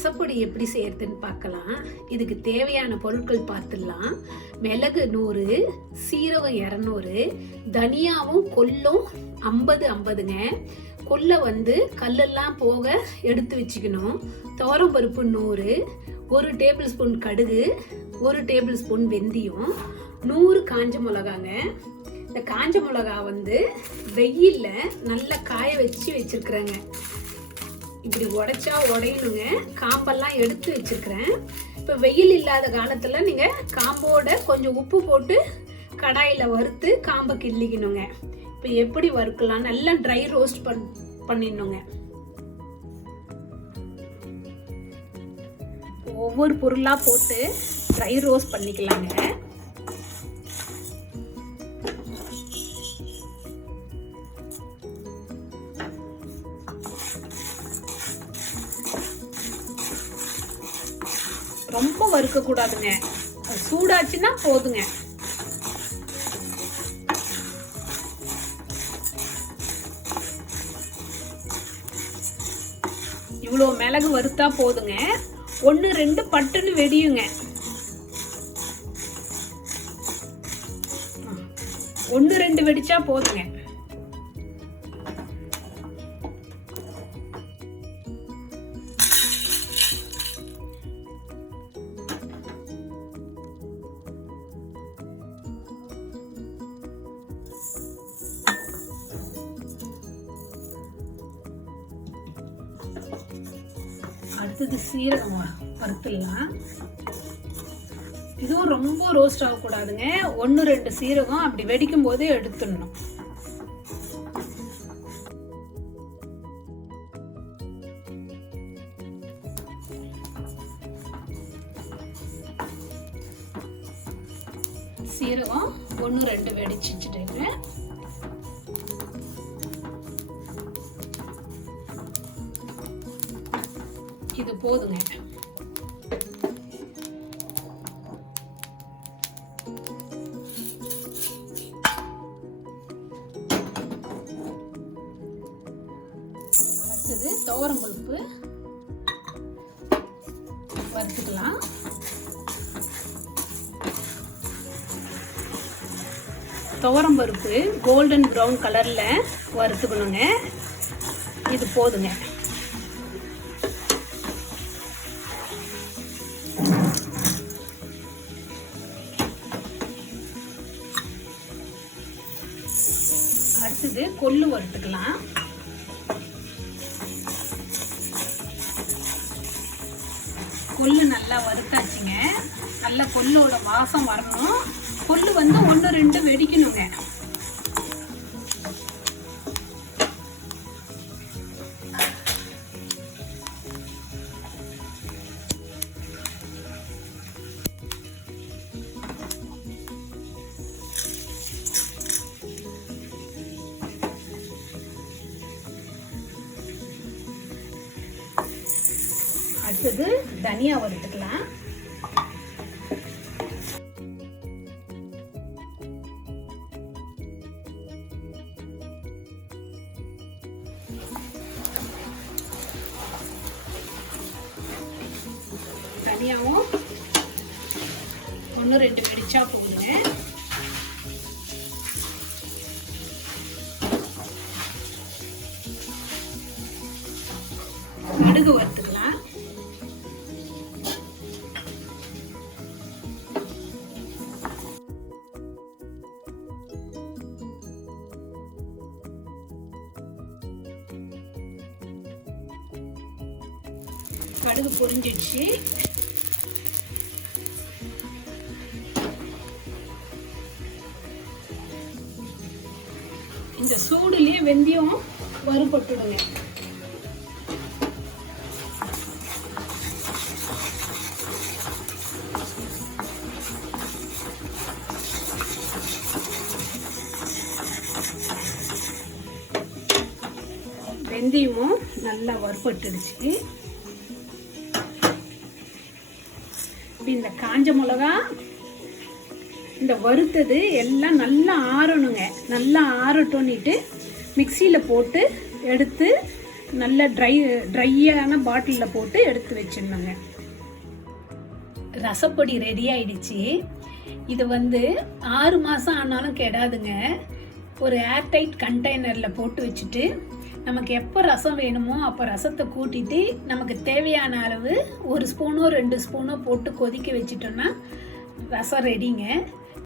ரசப்பொடி எப்படி செய்யறதுன்னு பார்க்கலாம். இதுக்கு தேவையான பொருட்கள் பார்த்துடலாம். மிளகு 100, சீரகம் 200, தனியாவும் கொல்லும் 50-50ங்க. கொல்லை கல்லெல்லாம் போக எடுத்து வச்சுக்கணும். துவரம்பருப்பு 100, 1 டேபிள் ஸ்பூன் கடுகு, 1 டேபிள் ஸ்பூன் வெந்தயம், 100 காஞ்ச மிளகாங்க. இந்த காஞ்ச மிளகா வெயில்ல நல்லா காய வச்சிருக்கிறேங்க. இப்படி உடைச்சா உடையணுங்க. காம்பெல்லாம் எடுத்து வச்சிருக்கிறேன். இப்போ வெயில் இல்லாத காலத்தில் நீங்கள் காம்போட கொஞ்சம் உப்பு போட்டு கடாயில் வறுத்து காம்பை கிள்ளிக்கணுங்க. இப்போ எப்படி வறுக்கலாம், நல்லா ட்ரை ரோஸ்ட் பண்ணிடணுங்க. ஒவ்வொரு பொருளாக போட்டு ட்ரை ரோஸ்ட் பண்ணிக்கலாங்க. ரொம்ப வறுக்க கூடாதுங்க. சூடாச்சுன்னா போதுங்க. இவ்வளோ மிளகு வறுத்தா போதுங்க. 1-2 பட்டுன்னு வெடியுங்க. 1-2 வெடிச்சா போதுங்க. அடுத்தது சீரகம் வறுத்துடலாம். இதுவும் ரொம்ப ரோஸ்ட் ஆகக்கூடாதுங்க. 1-2 சீரகம் அப்படி வெடிக்கும் போது எடுத்துடணும். சீரகம் 1-2 வெடிச்சுட்டேங்க. இது போதுங்க. அடுத்தது துவரம்பருப்பு வறுத்துக்கலாம். துவரம்பருப்பு கோல்டன் ப்ரௌன் கலர்ல வறுத்துக்கணுங்க. இது போதுங்க. அடுத்தது கொள்ளு வறுத்துக்கலாம். கொள்ளு நல்லா வறுத்தாச்சுங்க. நல்லா கொள்ளோட வாசம் வரணும். கொள்ளு 1-2 வெடிக்கணுங்க. அடுத்தது தனியா வறுத்துக்கலாம். தனியாவும் 1-2 வெடிச்சா போதுங்க. கடுகு வறுத்துக்கலாம். கடுகு பொரிஞ்சிடுச்சு. இந்த சூடுலயே வெந்தயம் வறுபட்டுடுங்க. வெந்தயமும் நல்லா வறுபட்டுடுச்சு. இந்த காஞ்ச மிளகா இந்த வறுத்தது எல்லாம் நல்லா ஆறணுங்க. நல்லா ஆறட்டோன்னிட்டு மிக்சியில் போட்டு எடுத்து நல்ல ட்ரையான பாட்டிலில் போட்டு எடுத்து வச்சிடணுங்க. ரசப்பொடி ரெடி ஆயிடுச்சு. இது 6 மாதம் ஆனாலும் கெடாதுங்க. ஒரு ஏர்டைட் கண்டெய்னரில் போட்டு வச்சுட்டு நமக்கு எப்போ ரசம் வேணுமோ அப்போ ரசத்தை கூட்டிட்டு நமக்கு தேவையான அளவு 1 ஸ்பூனோ 2 ஸ்பூனோ போட்டு கொதிக்க வச்சிட்டோம்னா ரசம் ரெடிங்க.